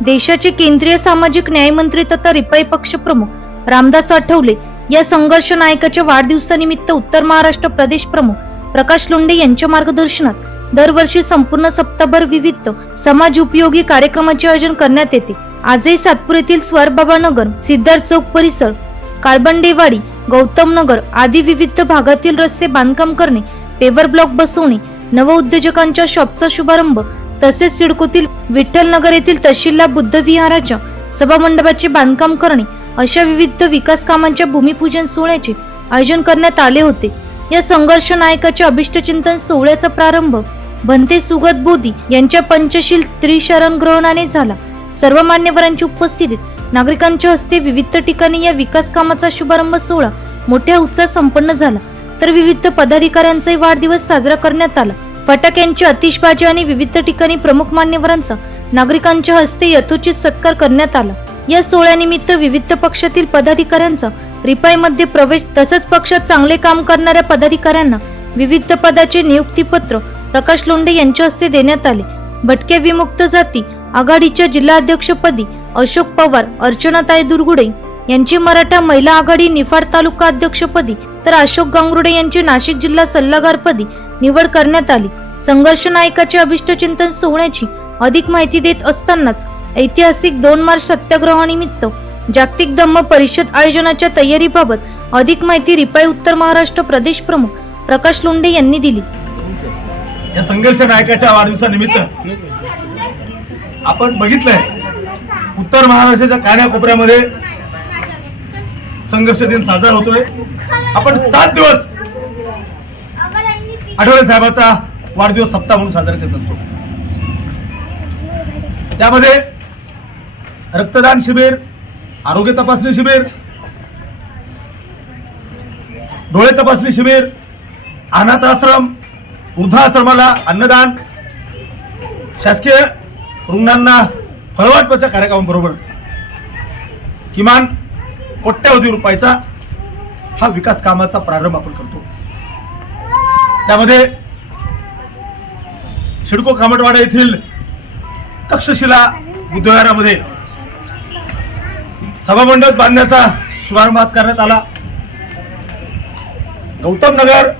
देशाचे केंद्रीय सामाजिक न्यायमंत्री तथा रिपाई पक्ष प्रमुख रामदास आठवले या संघर्ष नायकाच्या वाढदिवसानिमित्त उत्तर महाराष्ट्र प्रदेश प्रमुख प्रकाश लोंढे यांच्या मार्गदर्शनात दरवर्षी संपूर्ण सप्ताहभर विविध समाज उपयोगी कार्यक्रमाचे आयोजन करण्यात येते. आजही सातपूर येथील स्वरबाबा नगर सिद्धार्थ चौक परिसर काळबंडेवाडी गौतम नगर आदी विविध भागातील रस्ते बांधकाम करणे पेवर ब्लॉक बसवणे नवउद्योजकांच्या शॉपचा शुभारंभ तसेच सिडकोतील विठ्ठलनगर येथील तहसीलला बुद्ध विहाराच्या सभामंडपाचे बांधकाम करणे अशा विविध विकास कामांच्या भूमिपूजन सोहळ्याचे आयोजन करण्यात आले होते. या संघर्ष नायकाच्या अभिष्टचिंतन सोहळ्याचा प्रारंभ भंते सुगत बोधी यांच्या पंचशील त्रिशरण ग्रहणाने झाला. सर्व मान्यवरांच्या उपस्थितीत नागरिकांच्या हस्ते विविध ठिकाणी या विकास कामाचा शुभारंभ सोहळा मोठ्या उत्साहात संपन्न झाला. तर विविध पदाधिकाऱ्यांचाही वाढदिवस साजरा करण्यात आला. फटाक्यांची आतिषबाजी आणि विविध ठिकाणी प्रमुख मान्यवरांचा नागरिकांच्या हस्ते यथोचित सत्कार करण्यात आला. या सोहळ्यानिमित्त विविध पक्षातील पदाधिकाऱ्यांचा रिपाईमध्ये प्रवेश तसंच पक्षात चांगले काम करणाऱ्या पदाधिकाऱ्यांना विविध पदाचे नियुक्तीपत्र प्रकाश लोंढे यांच्या हस्ते देण्यात आले. भटक्या विमुक्त जाती आघाडीच्या जिल्हाध्यक्षपदी अशोक पवार अर्चनाताई दुर्गुडे यांची मराठा महिला आघाडी निफाड तालुका अध्यक्षपदी तर अशोक गांगुर्डे यांची नाशिक जिल्हा सल्लागारपदी निवड करण्यात आली. संघर्ष नायकाचे अभिष्टचिंतन सोहळ्याची अधिक माहिती देत असतानाच ऐतिहासिक दोन मार्च सत्याग्रहानिमित्त जागतिक धम्म परिषद आयोजनाच्या तयारीबाबत अधिक माहिती रिपाई उत्तर महाराष्ट्र प्रदेश प्रमुख प्रकाश लोंढे यांनी दिली. या संघर्ष नायकाच्या वाढदिवसानिमित्त आपण बघितलंय उत्तर महाराष्ट्राच्या कान्याकोपऱ्यामध्ये संघर्ष दिन साजरा होतोय. आपण सात दिवस आठवले साहेबाचा वाढदिवस सप्ताह म्हणून साजरा करत असतो. त्यामध्ये रक्तदान शिबिर आरोग्य तपासणी शिबिर डोळे तपासणी शिबिर अनाथ आश्रम वृद्धाश्रमाला अन्नदान शासकीय रुग्णांना फळवाटपाच्या कार्यक्रमाबरोबरच किमान कोट्यावधी रुपयाचा हा विकास कामाचा प्रारंभ आपण करतो. त्यामध्ये शिडको कामटवाडा येथील तक्षशिला बुद्धविहारामध्ये सभामंडप बांधण्याचा शुभारंभ आज करण्यात आला. गौतम नगर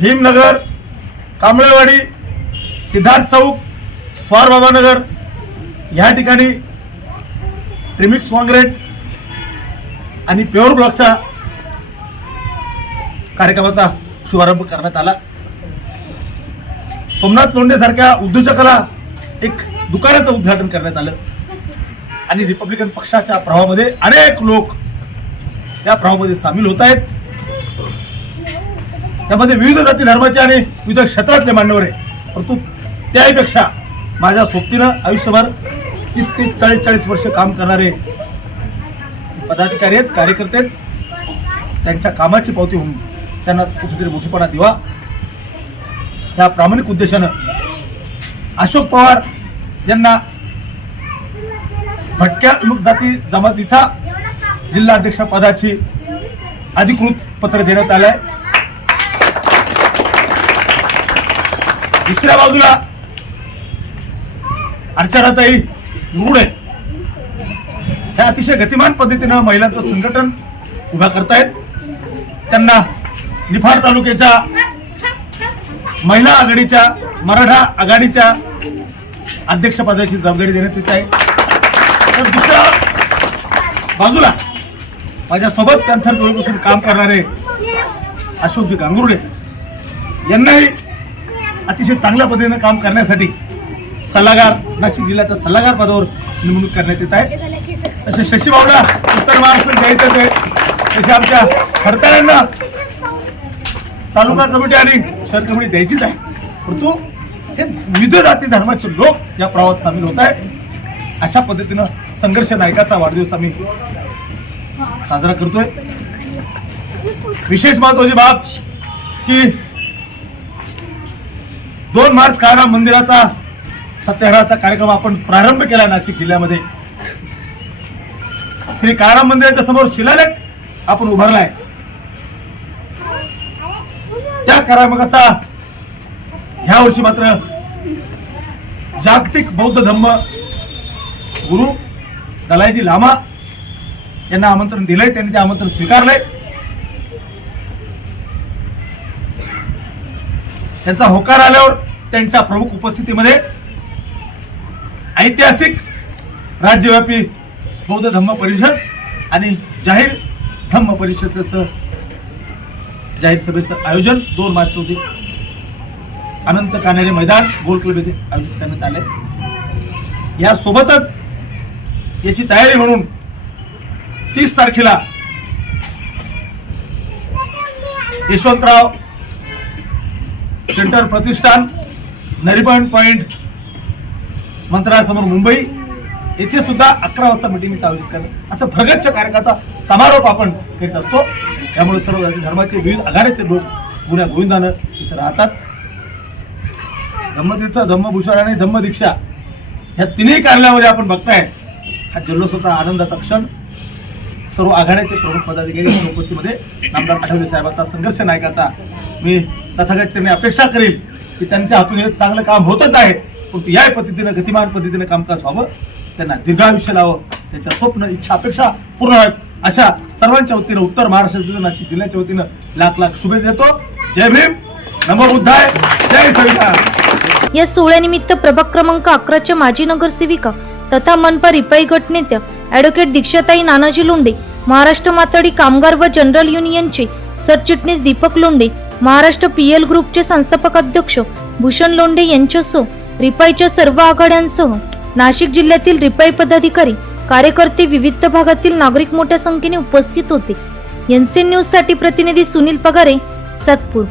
भीमनगर कांबळेवाडी सिद्धार्थ चौक स्वारबाबा नगर या ठिकाणी ट्रिमिक्स कॉन्ग्रेट आणि प्युअर ब्लॉकचा कार्यक्रमाचा शुभारंभ करण्यात आला. सोमनाथ लोंढे सारख्या उद्योजकाला एक दुकानाचं उद्घाटन करण्यात आलं. आणि रिपब्लिकन पक्षाच्या प्रवाहामध्ये अनेक लोक त्या प्रवाहामध्ये सामील होत आहेत. त्यामध्ये विविध जाती धर्माचे आणि विविध क्षेत्रातले मान्यवर आहे परंतु त्याहीपेक्षा माझ्या सोबतीनं आयुष्यभर तीस ते चाळीस चाळीस वर्ष काम करणारे पदाधिकारी आहेत कार्यकर्ते आहेत. त्यांच्या कामाची पावती होऊन त्यांना कुठेतरी मोठेपणा देवा. या प्रामाणिक उद्देशानं अशोक पवार यांना भटक्या विमुक्त जाती जमातीचा जिल्हाध्यक्ष पदाची अधिकृत पत्र देण्यात आलंय. दुसऱ्या बाजूला अर्चनाताई रुडे हे अतिशय गतिमान पद्धतीनं महिलांचं संघटन उभा करतायत. त्यांना निफाड तालुक्याच्या महिला आघाडीच्या मराठा आघाडीच्या अध्यक्षपदाची जबाबदारी देण्यात येत आहे. तर दुसऱ्या बाजूला माझ्यासोबत कंथर जवळपासून काम करणारे अशोकजी गांगुर्डे. यांनाही अतिशय चांगल्या पद्धतीनं काम करण्यासाठी सल्लागार नाशिक जिल्ह्याच्या सल्लागार पदावर नेमणूक करण्यात येत आहे. तसे शशीभाऊला उत्तर महाराष्ट्र द्यायचं आहे. तसे आमच्या हडताळ्यांना तालुका कमिटी आणि शहर द्यायचीच आहे. परंतु हे विविध जाती धर्माचे लोक या प्रवाहात सामील होत आहे अशा पद्धतीनं संघर्ष नायकाचा वाढदिवस आम्ही साजरा करतोय. विशेष महत्वाची बाब की दोन मार्च काळाराम मंदिराचा सत्याग्रहाचा कार्यक्रम आपण प्रारंभ केला नाशिक जिल्ह्यामध्ये. श्री काळाराम मंदिराच्या समोर शिलालेख आपण उभारलाय. त्या करामगाचा. ह्या वर्षी मात्र जागतिक बौद्ध धम्म गुरु दलायजी लामा यांना आमंत्रण दिलंय त्यांनी ते आमंत्रण स्वीकारलंय. त्यांचा होकार आल्यावर त्यांच्या प्रमुख उपस्थितीमध्ये ऐतिहासिक राज्यव्यापी बौद्ध धम्म परिषद आणि जाहीर धम्म परिषदेचं जाहीर सभेचं आयोजन दोन मार्च रोजी अनंत कान्हेरे मैदान गोल क्लब येथे आयोजित करण्यात आले. यासोबतच याची तयारी म्हणून तीस तारखेला यशवंतराव सेंटर प्रतिष्ठान नरिबन पॉइंट मंत्रालयासमोर मुंबई येथे सुद्धा अकरा वाजता मिटिंगचं आयोजित करतात. असं भरगच्च कार्यक्रमाचा समारोप आपण करीत असतो. त्यामुळे सर्व जाती धर्माचे विविध आघाड्याचे लोक गुन्ह्या गोविंदानं इथं राहतात. धम्मतीर्थ धम्मभूषण आणि धम्मदीक्षा ह्या तिन्ही कार्यालयामध्ये आपण बघताय. हा जल्लोषाचा आनंदाचा क्षण. सर्व आघाड्याचे प्रमुख पदाधिकारी चौकशीमध्ये उपस्थितीमध्ये नामदार आठवले साहेबांचा संघर्ष नायकाचा मी तथागतपणे अपेक्षा करेल की त्यांच्या हातून हे चांगलं काम होतच आहे. परंतु या पद्धतीनं गतिमान पद्धतीनं कामकाज व्हावं. त्यांना दीर्घायुष्य लावं. त्यांच्या स्वप्न इच्छा अपेक्षा पूर्ण व्हाव्यात. अशा सर्वांच्या वतीनं उत्तर महाराष्ट्र नाशिक जिल्ह्याच्या वतीनं लाख लाख शुभेच्छा देतो. जय भीम. नमो बुद्धाय. जय संविधान या सोहळ्यानिमित्त प्रभाग क्रमांक अकराच्या माजी नगरसेविका तथा मनपा रिपाई गट नेत्या ॲडव्होकेट दीक्षाताई नानाजी लोंडे महाराष्ट्र मातडी कामगार व जनरल युनियनचे सरचिटणीस दीपक लोंडे महाराष्ट्र पीएल ग्रुपचे संस्थापक अध्यक्ष भूषण लोंडे यांच्यासह रिपाईच्या सर्व आघाड्यांसह नाशिक जिल्ह्यातील रिपाई पदाधिकारी कार्यकर्ते विविध भागातील नागरिक मोठ्या संख्येने उपस्थित होते. एनसीएन न्यूजसाठी प्रतिनिधी सुनील पगारे सातपूर.